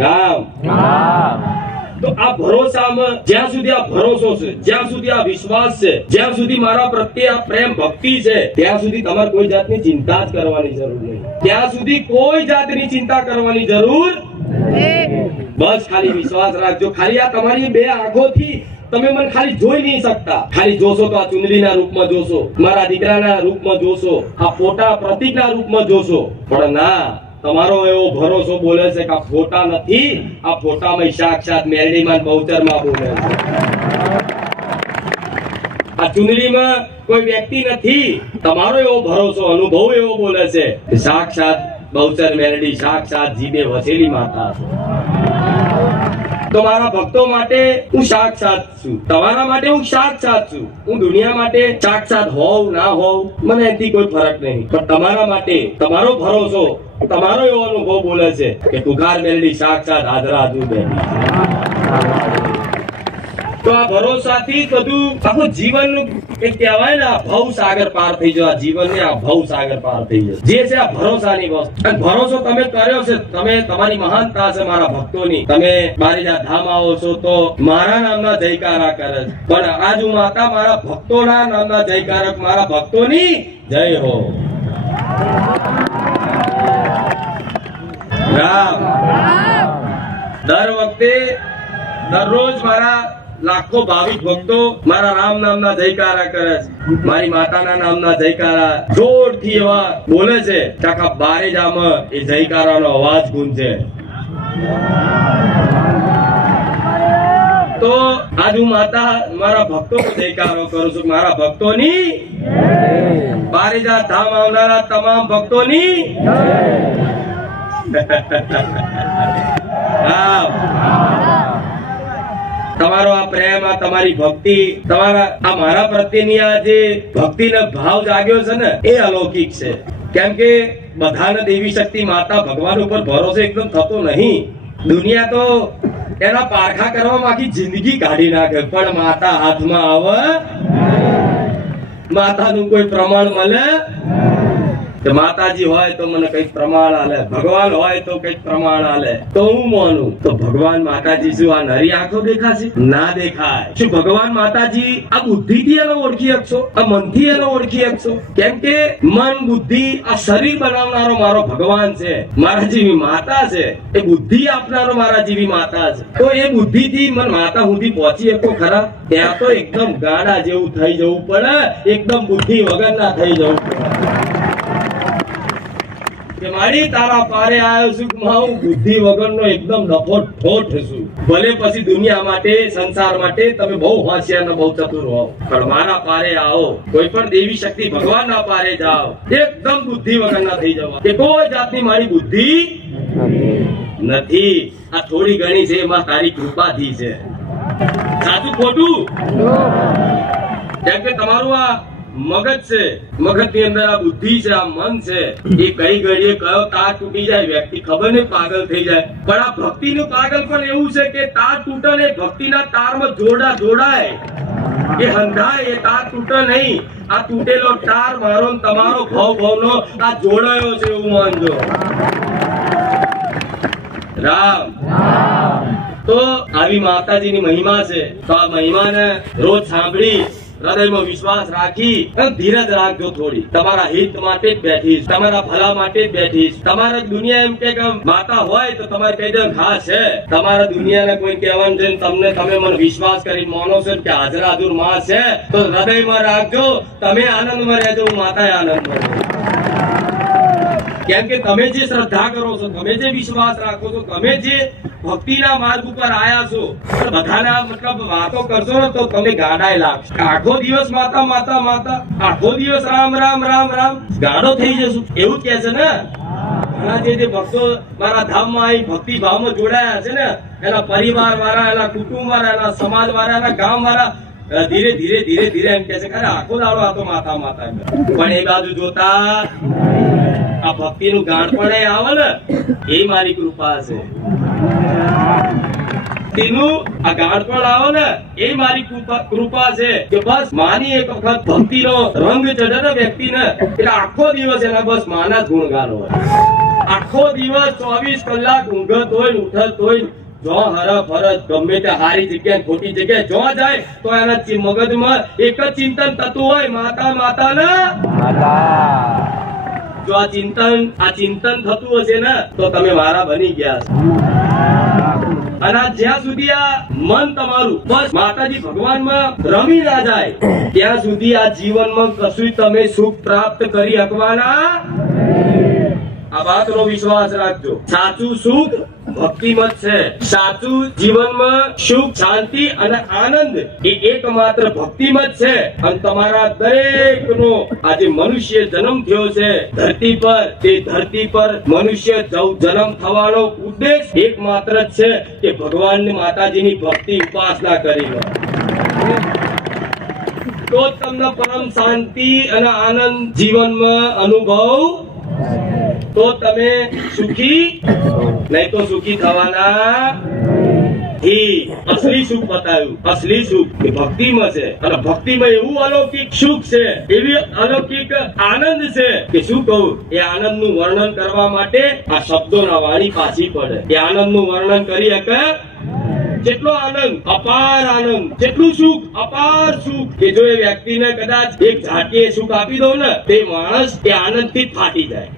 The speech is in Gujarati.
રામ તો આ ભરોસામાં જ્યાં સુધી આ ભરોસો છે, જ્યાં સુધી આ વિશ્વાસ છે, જ્યાં સુધી મારા પ્રત્યે આ પ્રેમ ભક્તિ છે, ત્યાં સુધી તમારે કોઈ જાતની ચિંતા જ કરવાની જરૂર નહીં. ત્યાં સુધી કોઈ જાતની ચિંતા કરવાની જરૂર બસ ખાલી વિશ્વાસ રાખજો. ખાલી આ તમારી બે આંખોથી તમે મને ખાલી જોઈ નહીં શકતા. ખાલી જોશો તો આ ચુંદડીના રૂપમાં જોશો, મારા દીકરાના રૂપમાં જોશો, આ ફોટા પ્રતીકના રૂપમાં જોશો. પણ ના, તમારો એવો ભરોસો બોલે છે કે આ ફોટા નથી, આ ફોટામાં સાક્ષાત મેરડીમાં બહુચરમાં બોલે છે. આ ચુંદડીમાં કોઈ વ્યક્તિ નથી. તમારો એવો ભરોસો, અનુભવ એવો બોલે છે કે સાક્ષાત બહુચર મેરડી, સાક્ષાત જીભે વસેલી માતા છે. તો મારા ભક્તો માટે હું સાક્ષાત છું, તમારા માટે હું સાક્ષાત છું. હું દુનિયા માટે સાક્ષાત હોવ ના હોવ મને એનાથી કોઈ ફરક નહીં, પણ તમારા માટે તમારો ભરોસો, તમારો એવો અનુભવ બોલે છે કે તુખાર મેરડી સાક્ષાત હાજરા હજુ બેઠી. તો આ ભરોસાથી બધું આખું જીવન એક કહેવાય ને, આ ભવ સાગર પાર થઈ જાય. જીવન ને આ ભવ સાગર પાર થઈ જાય જે છે આ ભરોસાની વસ્તુ. અને ભરોસો તમે કર્યો છે, તમે તમારી મહાનતા છે મારા ભક્તોની. તમે બારીજા ધામ આવો છો તો મારા નામના જયકારા કરે છે, પણ આજ હું માતા મારા ભક્તોના નામના જયકારક, મારા ભક્તોની જય હો. રામ દર વખતે દરરોજ મારા લાખો ભાવિક ભક્તો મારા રામ નામના જયકારા કરે છે, મારી માતાના નામના જયકારા જોરથી એવા બોલે છે કે આખા બારેજામાં એ જયકારાનો અવાજ ગુંજે. તો આજ હું માતા મારા ભક્તો જયકારો કરું છું. મારા ભક્તોની બારેજા ધામ આવનારા તમામ ભક્તોની તમારો આ પ્રેમ, આ તમારી ભક્તિ, તમારા આ મારા પ્રત્યેની આ જે ભક્તિનો ભાવ જાગ્યો છે ને, એ અલૌકિક છે. કેમ કે બધાને દેવી શક્તિ માતા ભગવાન ઉપર ભરોસો એકદમ થતો નહીં. દુનિયા તો એના પારખા કરવામાં આખી જિંદગી કાઢી નાખે, પણ માતા હાથમાં આવે, માતાનું કોઈ પ્રમાણ મળે તો માતાજી હોય તો મને કઈક પ્રમાણ આલે, ભગવાન હોય તો કઈક પ્રમાણ આલે, તો હું માનું. તો ભગવાન માતાજી શું આ નરી આંખો દેખાશે? ના દેખાય. શું ભગવાન માતાજી આ બુદ્ધિથી એને ઓળખી શકશો? આ મનથી એને ઓળખી શકશો? કેમ કે મન, બુદ્ધિ, આ શરીર બનાવનારો મારો ભગવાન છે, મારા જેવી માતા છે. એ બુદ્ધિ આપનારો મારા જેવી માતા છે. તો એ બુદ્ધિથી મને માતા સુધી પહોંચી શકો ખરા? ત્યાં તો એકદમ ગાડા જેવું થઈ જવું પડે, એકદમ બુદ્ધિ વગરના થઈ જવું પડે કે મારી તારા પારે આવ્યો છું, હું બુદ્ધિ વગરનો એકદમ ડફો ઠોઠ છું. ભલે પછી દુનિયા માટે, સંસાર માટે તમે બહુ હોશિયાર ને બહુ ચતુર હો, પણ મારા પારે આવો, કોઈ પણ દેવી શક્તિ ભગવાનના પારે જાઓ, એકદમ બુદ્ધિ વગરના થઈ જવા. કે કોઈ જાતની મારી બુદ્ધિ નથી, આ થોડી ઘણી છે એમાં તારી કૃપાથી છે. સાચું ખોટું? કેમ કે તમારું આ મગજ છે, મગજ ની અંદર આ બુદ્ધિ છે, આ મન છે, એ કઈ ઘડીએ કયો તાર તૂટી જાય વ્યક્તિ ખબર નહીં, પાગલ થઈ જાય. પણ આ ભક્તિ નું પાગલ પણ એવું છે કે તાર તૂટે ને, ભક્તિના તારમાં જોડાય, એ હંધાય, એ તાર તૂટે નહીં. આ તૂટેલો તાર મારો ને તમારો ભવનો આ જોડાયો છે એવું માનજો. રામ તો આવી માતાજીની મહિમા છે. તો આ મહિમાને રોજ સાંભળી, હૃદયમાં વિશ્વાસ રાખી ધીરજ રાખજો થોડી. તમારા હિત માટે જ બેઠીશ, તમારા ભલા માટે જ બેઠીશ. તમારા દુનિયા એમ કે માતા હોય તો તમારે કઈ દે ખાસ છે. તમારા દુનિયાને કોઈ કહેવાનું છે, તમને તમે મને વિશ્વાસ કરી માનો છો કે હાજરા હજુર માં છે, તો હૃદયમાં રાખજો. તમે આનંદમાં રહેજો, માતા આનંદમાં રહેજો. કેમ કે તમે જે શ્રદ્ધા કરો છો, તમે જે વિશ્વાસ રાખો છો, તમે જે ભક્તિના માર્ગ ઉપર આયા છો, બધાના મતલબ વાતો કરશો ને તો તમે ગાડાય લાગશો. આખો દિવસ માતા માતા માતા, આખો દિવસ રામ રામ રામ રામ, ગાડો થઈ જશું. એવું જ કે છે ને જે ભક્તો મારા ધામમાં આવી ભક્તિ ભાવમાં જોડાયા છે ને, એના પરિવાર વાળા, એના કુટુંબ વાળા, એના સમાજ વાળા, એના ગામ વાળા ધીરે ધીરે ધીરે ધીરે એમ કે છે કે આખો દાડો આ તો માતા માતા. પણ એ બાજુ જોતા આ ભક્તિ નું ગાણ પણ આવે ને, એ મારી કૃપા છે. તેનું આ ગાણપણ આવે ને, એ મારી કૃપા છે કે બસ માની એક વખત ભક્તિનો રંગ ચડે ને વ્યક્તિને, એટલે આખો દિવસ એના બસ માના જ ગુણગાન હોય. આખો દિવસ 24 કલાક ઊંઘત હોય ને ઉઠત હોય ને, જો હરફ હરફ ગમે તે હારી જગ્યાએ ખોટી જગ્યાએ જો જાય તો એના મગજમાં એક જ ચિંતન થતું હોય, માતા માતા ને જો આ ચિંતન થતું હશે ને તો તમે મારા બની ગયા છો. અને આ જ્યાં સુધી આ મન તમારું બસ માતાજી ભગવાનમાં રમી ના જાય ત્યાં સુધી આ જીવનમાં કશું તમે સુખ પ્રાપ્ત કરી શકવાના. આ વાતનો વિશ્વાસ રાખજો. સાચું સુખ ભક્તિમત છે. સાચું જીવનમાં સુખ, શાંતિ અને આનંદ એ એકમાત્ર ભક્તિમત છે. અને તમારા દરેકનો આજે મનુષ્ય જન્મ થયો છે ધરતી પર, તે ધરતી પર મનુષ્ય જન્મ થવાનો ઉદ્દેશ એકમાત્ર જ છે કે ભગવાનની માતાજીની ભક્તિ ઉપાસના કરી લો. તો જ તમને પરમ શાંતિ અને આનંદ જીવનમાં અનુભવ, તો તમે સુખી, નહીં તો સુખી થવાના. અસલી સુખ બતાવ્યું. અસલી સુખ એ ભક્તિમાં છે. અને ભક્તિમાં એવું અલૌકિક સુખ છે, એવી અલૌકિક આનંદ છે કે શું કહું. એ આનંદનું વર્ણન કરવા માટે આ શબ્દોના વાણી પાછી પડે. એ આનંદનું વર્ણન કરી શકે. જેટલો આનંદ, અપાર આનંદ, જેટલું સુખ, અપાર સુખ કે જો એ વ્યક્તિને કદાચ એક ઝાટકે સુખ આપી દો ને તે માણસ એ આનંદથી જ ફાટી જાય.